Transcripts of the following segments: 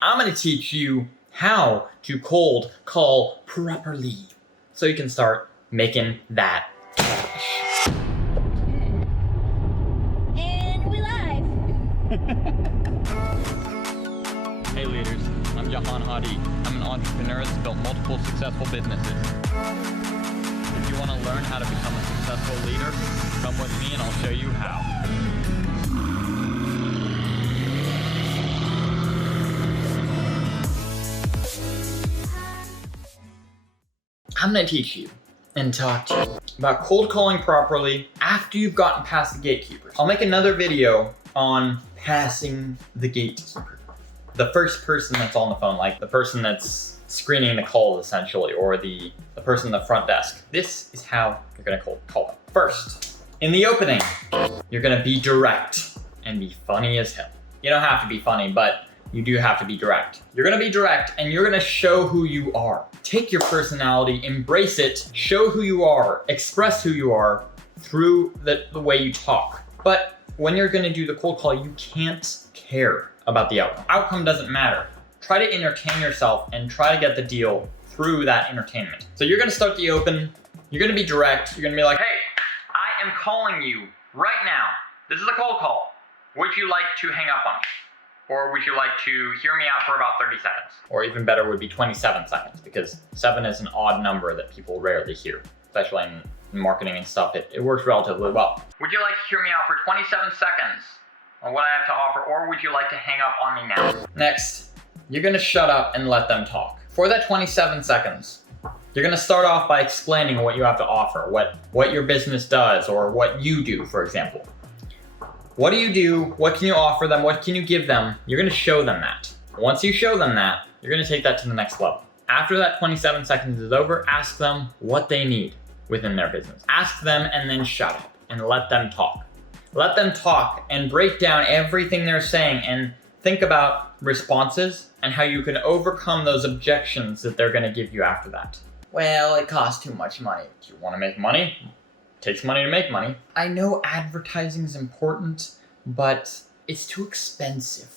I'm going to teach you how to cold call properly so you can start making that cash. And we're live. Hey leaders, I'm Jahan Hadi. I'm an entrepreneur that's built multiple successful businesses. If you want to learn how to become a successful leader, come with me and I'll show you how. I'm going to teach you and talk to you about cold calling properly after you've gotten past the gatekeepers. I'll make another video on passing the gatekeeper. The first person that's on the phone, like the person that's screening the calls essentially, or the person at the front desk. This is how you're going to call them. First, in the opening, you're going to be direct and be funny as hell. You don't have to be funny, but you do have to be direct. You're gonna be direct and you're gonna show who you are. Take your personality, embrace it, show who you are, express who you are through the way you talk. But when you're gonna do the cold call, you can't care about the outcome. Outcome doesn't matter. Try to entertain yourself and try to get the deal through that entertainment. So you're gonna start the open, you're gonna be direct, you're gonna be like, hey, I am calling you right now. This is a cold call. Would you like to hang up on me? Or would you like to hear me out for about 30 seconds? Or even better would be 27 seconds, because 7 is an odd number that people rarely hear, especially in marketing and stuff. It works relatively well. Would you like to hear me out for 27 seconds on what I have to offer, or would you like to hang up on me now? Next, you're gonna shut up and let them talk. For that 27 seconds, you're gonna start off by explaining what you have to offer, what your business does, or what you do, for example. What do you do? What can you offer them? What can you give them? You're gonna show them that. Once you show them that, you're gonna take that to the next level. After that 27 seconds is over, ask them what they need within their business. Ask them and then shut up and let them talk. Let them talk and break down everything they're saying and think about responses and how you can overcome those objections that they're gonna give you after that. Well, it costs too much money. Do you wanna make money? Takes money to make money. I know advertising is important, but it's too expensive.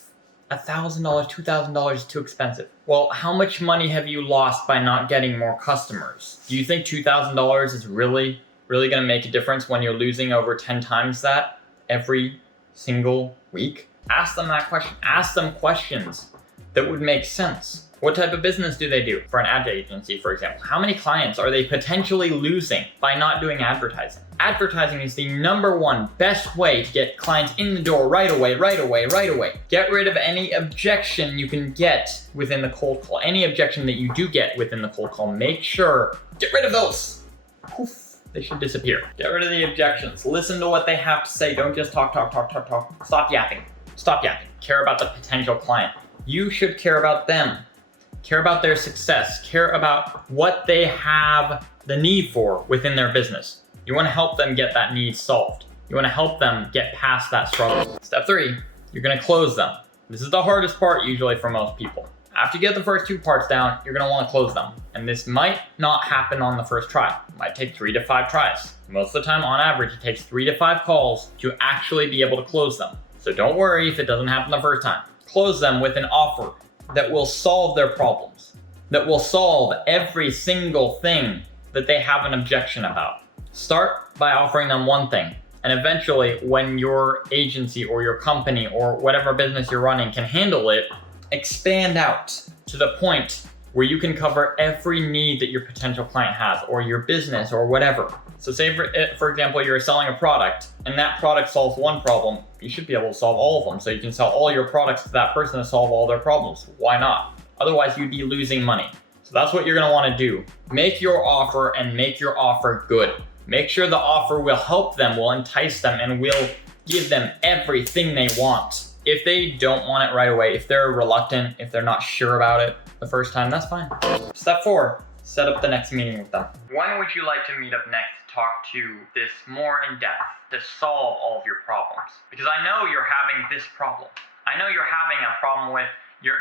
$1,000, $2,000 is too expensive. Well, how much money have you lost by not getting more customers? Do you think $2,000 is really gonna make a difference when you're losing over 10 times that every single week? Ask them that question. Ask them questions that would make sense. What type of business do they do? For an ad agency, for example, how many clients are they potentially losing by not doing advertising? Advertising is the #1 best way to get clients in the door right away. Get rid of any objection you can get within the cold call. Any objection that you do get within the cold call, make sure, get rid of those. Poof, they should disappear. Get rid of the objections. Listen to what they have to say. Don't just talk. Stop yapping. Care about the potential client. You should care about them. Care about their success, care about what they have the need for within their business. You want to help them get that need solved. You want to help them get past that struggle. Step 3, you're going to close them. This is the hardest part usually for most people. After you get the first 2 parts down, you're going to want to close them. And this might not happen on the first try. It might take 3 to 5 tries. Most of the time, on average, it takes 3 to 5 calls to actually be able to close them. So don't worry if it doesn't happen the first time. Close them with an offer that will solve their problems, that will solve every single thing that they have an objection about. Start by offering them one thing, and eventually when your agency or your company or whatever business you're running can handle it, expand out to the point where you can cover every need that your potential client has, or your business, or whatever. So say for example, you're selling a product and that product solves one problem, you should be able to solve all of them. So you can sell all your products to that person to solve all their problems. Why not? Otherwise you'd be losing money. So that's what you're gonna wanna do. Make your offer and make your offer good. Make sure the offer will help them, will entice them, and will give them everything they want. If they don't want it right away, if they're reluctant, if they're not sure about it the first time, that's fine. Step 4, set up the next meeting with them. When would you like to meet up next to talk to this more in depth, to solve all of your problems? Because I know you're having this problem. I know you're having a problem with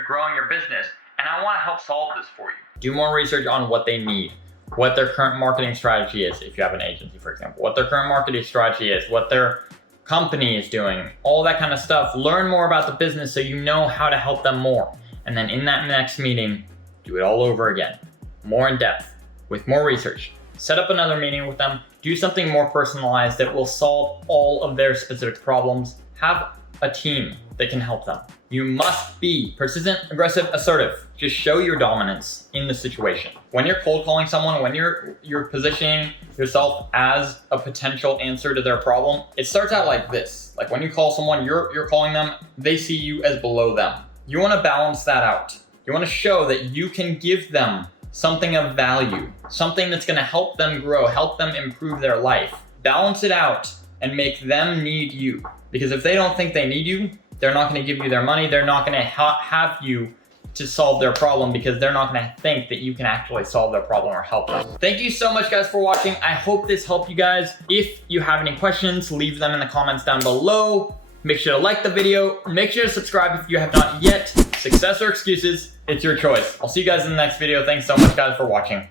growing your business, and I want to help solve this for you. Do more research on what they need, what their current marketing strategy is, if you have an agency, for example, what their current marketing strategy is, what their company is doing, all that kind of stuff. Learn more about the business so you know how to help them more. And then in that next meeting, do it all over again, more in depth, with more research. Set up another meeting with them, do something more personalized that will solve all of their specific problems. Have a team that can help them. You must be persistent, aggressive, assertive. Just show your dominance in the situation. When you're cold calling someone, when you're positioning yourself as a potential answer to their problem, it starts out like this. Like when you call someone, you're calling them, they see you as below them. You want to balance that out. You want to show that you can give them something of value, something that's going to help them grow, help them improve their life. Balance it out and make them need you. Because if they don't think they need you, they're not going to give you their money. They're not going to have you to solve their problem because they're not going to think that you can actually solve their problem or help them. Thank you so much, guys, for watching. I hope this helped you guys. If you have any questions, leave them in the comments down below. Make sure to like the video. Make sure to subscribe if you have not yet. Success or excuses, it's your choice. I'll see you guys in the next video. Thanks so much, guys, for watching.